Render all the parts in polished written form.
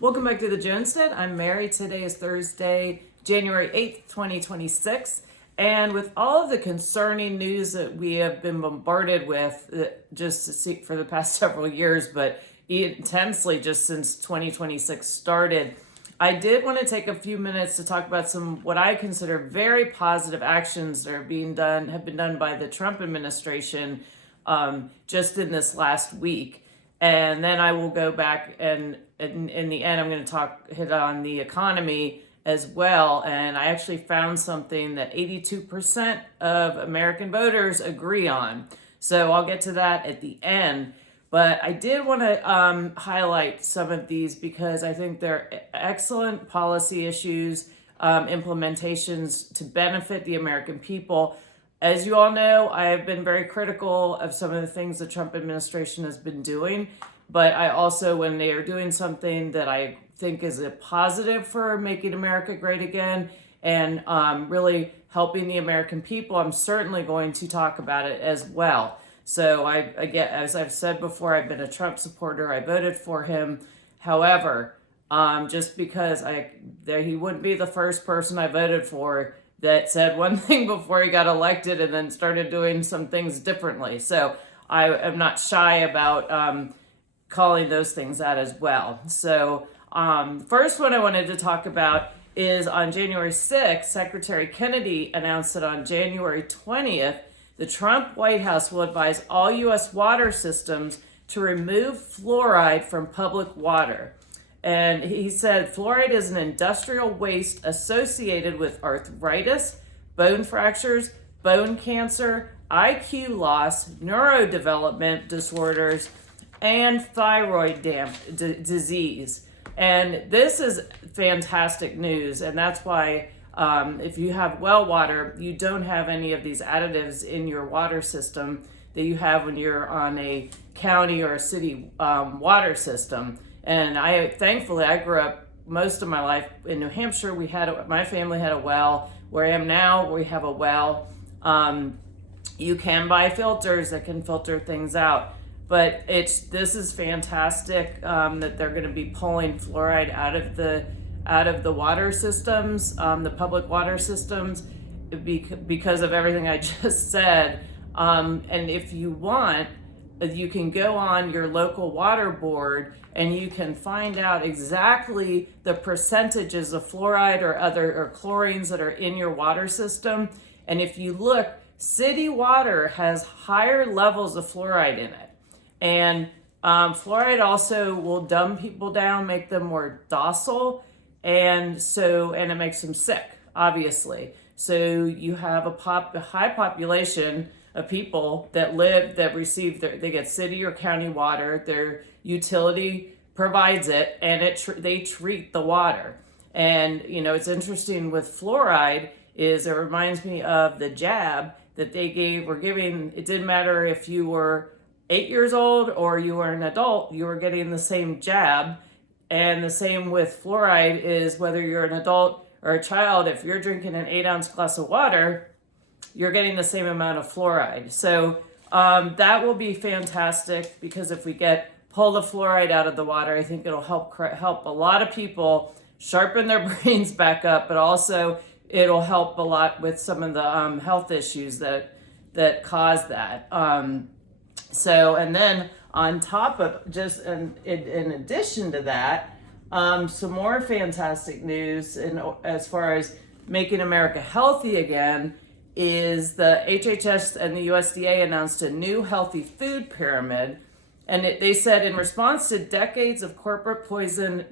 Welcome back to the Jonestead. I'm Mary. Today is Thursday, January 8th, 2026. And with all of the concerning news that we have been bombarded with just to see for the past several years, but intensely just since 2026 started, I did want to take a few minutes to talk about some what I consider very positive actions that have been done by the Trump administration just in this last week. And then I will go back and in the end, I'm going to hit on the economy as well. And I actually found something that 82% of American voters agree on. So I'll get to that at the end. But I did want to highlight some of these because I think they're excellent policy issues, implementations to benefit the American people. As you all know, I have been very critical of some of the things the Trump administration has been doing, but I also, when they are doing something that I think is a positive for making America great again and really helping the American people, I'm certainly going to talk about it as well. So again, as I've said before, I've been a Trump supporter. I voted for him. However, just because he wouldn't be the first person I voted for that said one thing before he got elected and then started doing some things differently. So I am not shy about calling those things out as well. So first one I wanted to talk about is on January 6th, Secretary Kennedy announced that on January 20th, the Trump White House will advise all U.S. water systems to remove fluoride from public water. And he said fluoride is an industrial waste associated with arthritis, bone fractures, bone cancer, IQ loss, neurodevelopment disorders, and thyroid disease. And this is fantastic news. And that's why if you have well water, you don't have any of these additives in your water system that you have when you're on a county or a city water system. And thankfully, I grew up most of my life in New Hampshire. My family had a well. Where I am now, we have a well. You can buy filters that can filter things out, but this is fantastic that they're going to be pulling fluoride out of the water systems, the public water systems, because of everything I just said. And if you want, you can go on your local water board and you can find out exactly the percentages of fluoride or chlorines that are in your water system. And if you look, city water has higher levels of fluoride in it. And fluoride also will dumb people down, make them more docile, and it makes them sick, obviously. So you have a high population of people that they get city or county water. Their utility provides it, and they treat the water. And it's interesting with fluoride is it reminds me of the jab that were giving. It didn't matter if you were 8 years old or you were an adult, you were getting the same jab. And the same with fluoride is whether you're an adult or a child, if you're drinking an 8-ounce glass of water, you're getting the same amount of fluoride. So that will be fantastic because if we pull the fluoride out of the water, I think it'll help a lot of people sharpen their brains back up, but also it'll help a lot with some of the health issues that cause that. And then on top of in addition to that, some more fantastic news as far as making America healthy again is the HHS and the USDA announced a new healthy food pyramid. And they said in response to decades of corporate poison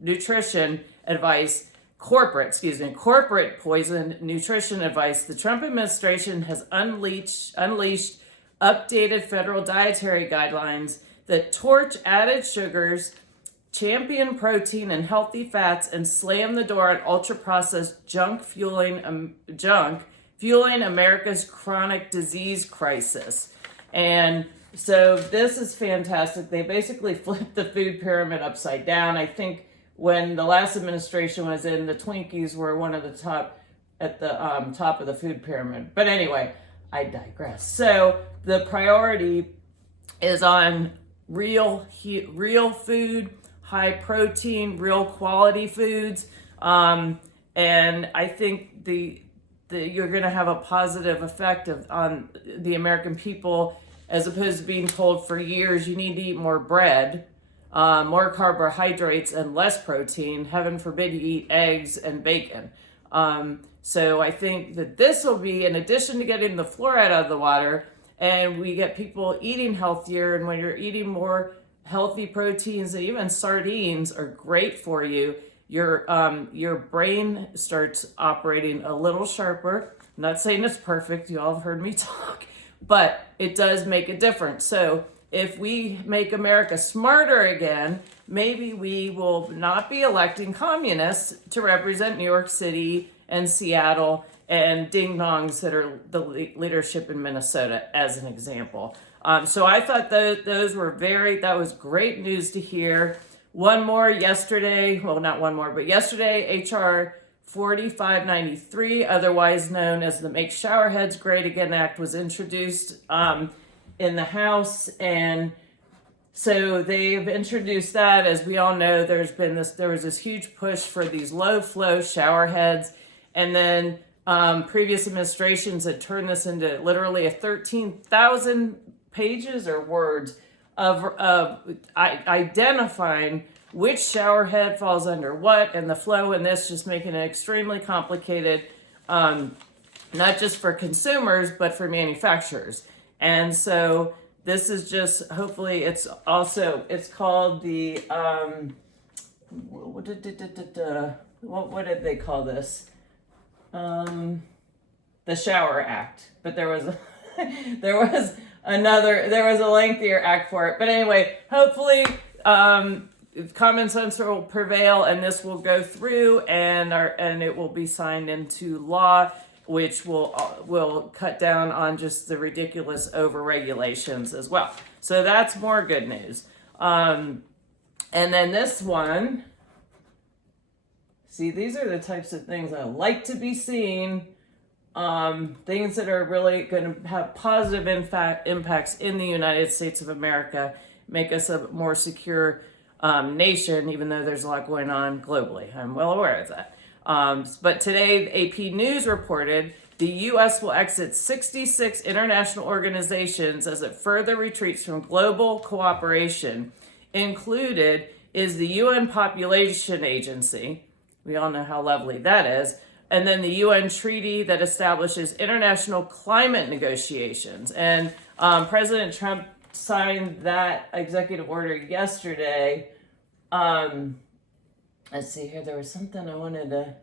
nutrition advice, corporate poison nutrition advice, the Trump administration has unleashed updated federal dietary guidelines that torch added sugars, champion protein and healthy fats, and slam the door on ultra-processed junk fueling America's chronic disease crisis. And so this is fantastic. They basically flipped the food pyramid upside down. I think when the last administration was in, the Twinkies were one of the top of the food pyramid. But anyway, I digress. So the priority is on real food, high protein, real quality foods. And I think you're going to have a positive effect on the American people, as opposed to being told for years you need to eat more bread, more carbohydrates, and less protein. Heaven forbid you eat eggs and bacon. So I think that this will be, in addition to getting the fluoride out of the water, and we get people eating healthier. And when you're eating more healthy proteins, and even sardines are great for you, your brain starts operating a little sharper. I'm not saying it's perfect. You all have heard me talk, but it does make a difference. So if we make America smarter again, maybe we will not be electing communists to represent New York City and Seattle and ding-dongs that are the leadership in Minnesota, as an example. So I thought that was great news to hear. One more yesterday, well, not one more, but yesterday, H.R. 4593, otherwise known as the Make Showerheads Great Again Act, was introduced in the House. And so they've introduced that. As we all know, there was this huge push for these low-flow showerheads. And then previous administrations had turned this into literally a 13,000 pages or words of identifying which shower head falls under what, and the flow in this just making it extremely complicated, not just for consumers, but for manufacturers. And so this is just, hopefully it's called the, what did they call this? The Shower Act, but there was a lengthier act for it. But anyway, hopefully common sense will prevail, and this will go through, and it will be signed into law, which will cut down on just the ridiculous over regulations as well. So that's more good news. And then this one. See, these are the types of things I like to be seeing. Things that are really going to have positive impacts in the United States of America, make us a more secure nation, even though there's a lot going on globally. I'm well aware of that. But today, AP News reported the U.S. will exit 66 international organizations as it further retreats from global cooperation. Included is the UN Population Agency. We all know how lovely that is. And then the UN treaty that establishes international climate negotiations. And President Trump signed that executive order yesterday. Let's see here. There was something I wanted to...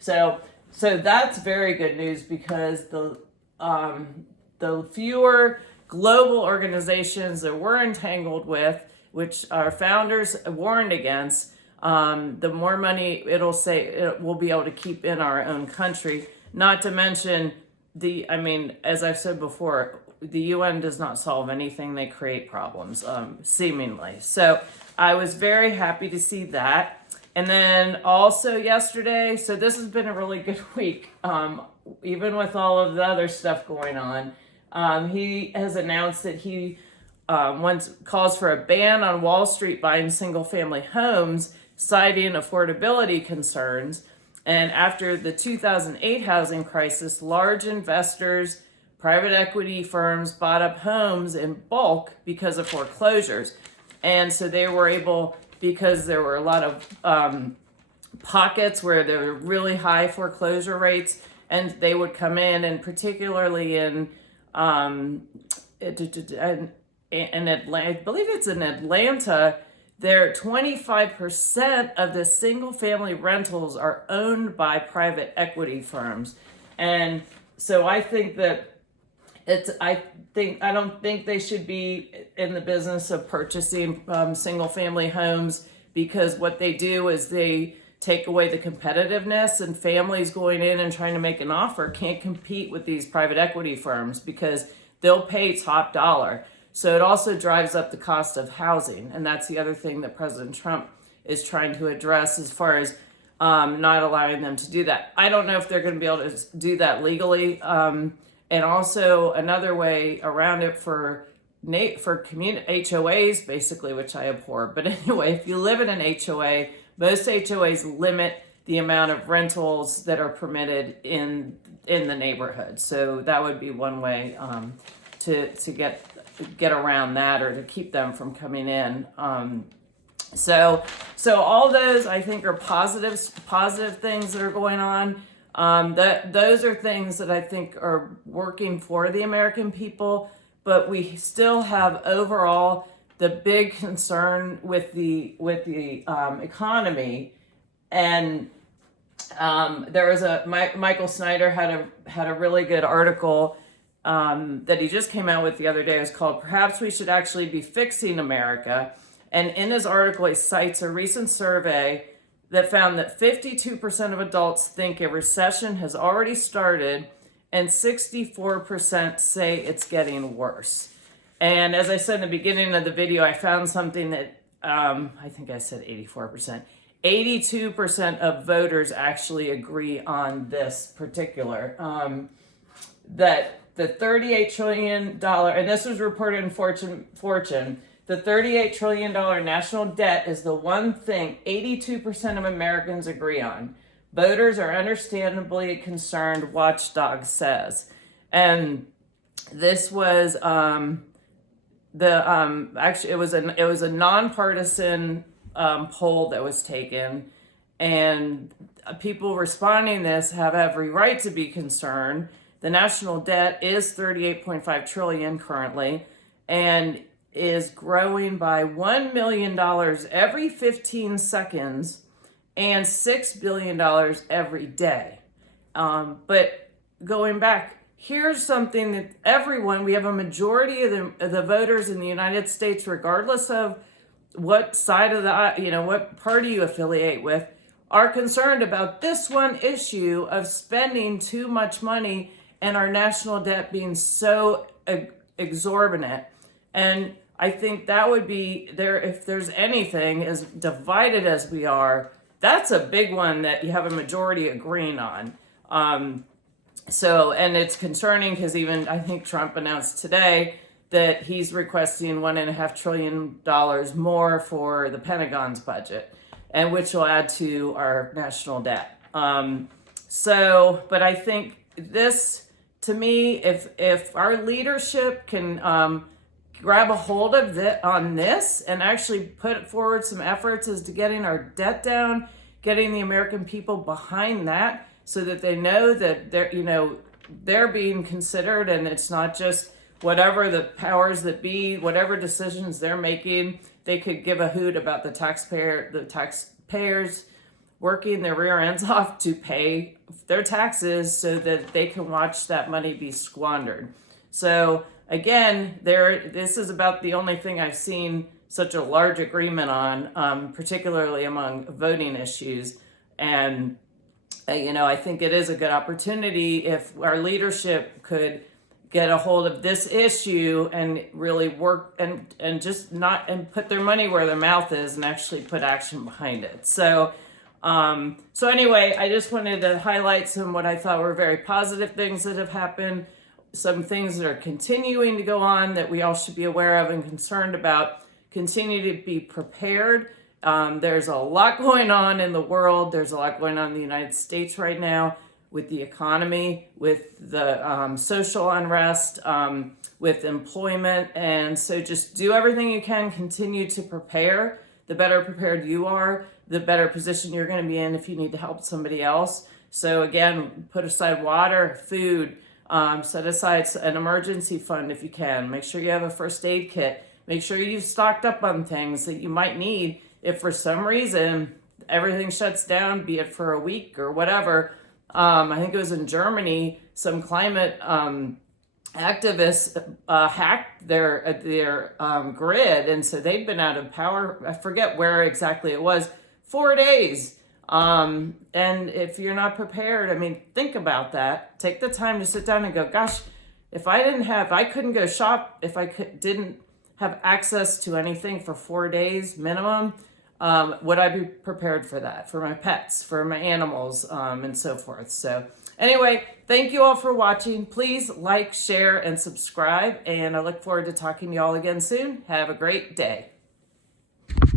So that's very good news, because the fewer global organizations that we're entangled with, which our founders warned against, the more money we'll be able to keep in our own country. Not to mention as I've said before, the UN does not solve anything. They create problems, seemingly. So I was very happy to see that. And then also yesterday, so this has been a really good week, even with all of the other stuff going on. He has announced that he calls for a ban on Wall Street buying single-family homes, citing affordability concerns. And after the 2008 housing crisis, large investors, private equity firms bought up homes in bulk because of foreclosures. And so they were able, because there were a lot of pockets where there were really high foreclosure rates, and they would come in, and particularly in Atlanta, I believe it's in Atlanta, there 25% of the single family rentals are owned by private equity firms. And so I think that I don't think they should be in the business of purchasing single family homes, because what they do is they take away the competitiveness, and families going in and trying to make an offer can't compete with these private equity firms because they'll pay top dollar. So it also drives up the cost of housing. And that's the other thing that President Trump is trying to address, as far as not allowing them to do that. I don't know if they're going to be able to do that legally. And also another way around it for for community HOAs, basically, which I abhor. But anyway, if you live in an HOA, most HOAs limit the amount of rentals that are permitted in the neighborhood. So that would be one way to get around that, or to keep them from coming in. So all those, I think, are positive things that are going on. Those are things that I think are working for the American people, but we still have overall the big concern with the economy. And there was Michael Snyder had a really good article that he just came out with the other day. It was called "Perhaps We Should Actually Be Fixing America." And in his article, he cites a recent survey that found that 52% of adults think a recession has already started, and 64% say it's getting worse. And as I said in the beginning of the video, I found something that I think I said 84%. 82% of voters actually agree on this particular, that the $38 trillion, and this was reported in Fortune, the $38 trillion national debt is the one thing 82% of Americans agree on. Voters are understandably concerned, Watchdog says. And this was actually it was a nonpartisan poll that was taken, and people responding to this have every right to be concerned. The national debt is $38.5 trillion currently, and is growing by $1 million every 15 seconds and $6 billion every day. But going back, here's something that we have a majority of the voters in the United States, regardless of what side of what party you affiliate with, are concerned about this one issue of spending too much money and our national debt being so exorbitant. And I think that would be there, if there's anything, as divided as we are, that's a big one that you have a majority agreeing on. And it's concerning because even I think Trump announced today that he's requesting $1.5 trillion more for the Pentagon's budget, and which will add to our national debt. But I think this, to me, if our leadership can grab a hold of on this and actually put forward some efforts as to getting our debt down, getting the American people behind that, so that they know that they're being considered, and it's not just whatever the powers that be, whatever decisions they're making, they could give a hoot about the taxpayers working their rear ends off to pay their taxes so that they can watch that money be squandered. So again, this is about the only thing I've seen such a large agreement on, particularly among voting issues. And, I think it is a good opportunity if our leadership could get a hold of this issue and really work and put their money where their mouth is and actually put action behind it. So anyway, I just wanted to highlight some what I thought were very positive things that have happened, some things that are continuing to go on that we all should be aware of and concerned about. Continue to be prepared. There's a lot going on in the world. There's a lot going on in the United States right now with the economy, with the social unrest, with employment. And so just do everything you can, continue to prepare. The better prepared you are, the better position you're going to be in if you need to help somebody else. So again, put aside water, food, set aside an emergency fund if you can. Make sure you have a first aid kit. Make sure you've stocked up on things that you might need if for some reason everything shuts down, be it for a week or whatever. I think it was in Germany, some climate activists hacked their grid, and so they'd been out of power. I forget where exactly it was, 4 days. And if you're not prepared, think about that. Take the time to sit down and go, gosh, if I couldn't go shop, if I didn't have access to anything for 4 days minimum, would I be prepared for that, for my pets, for my animals, and so forth? So Anyway, thank you all for watching. Please like, share, and subscribe. And I look forward to talking to you all again soon. Have a great day.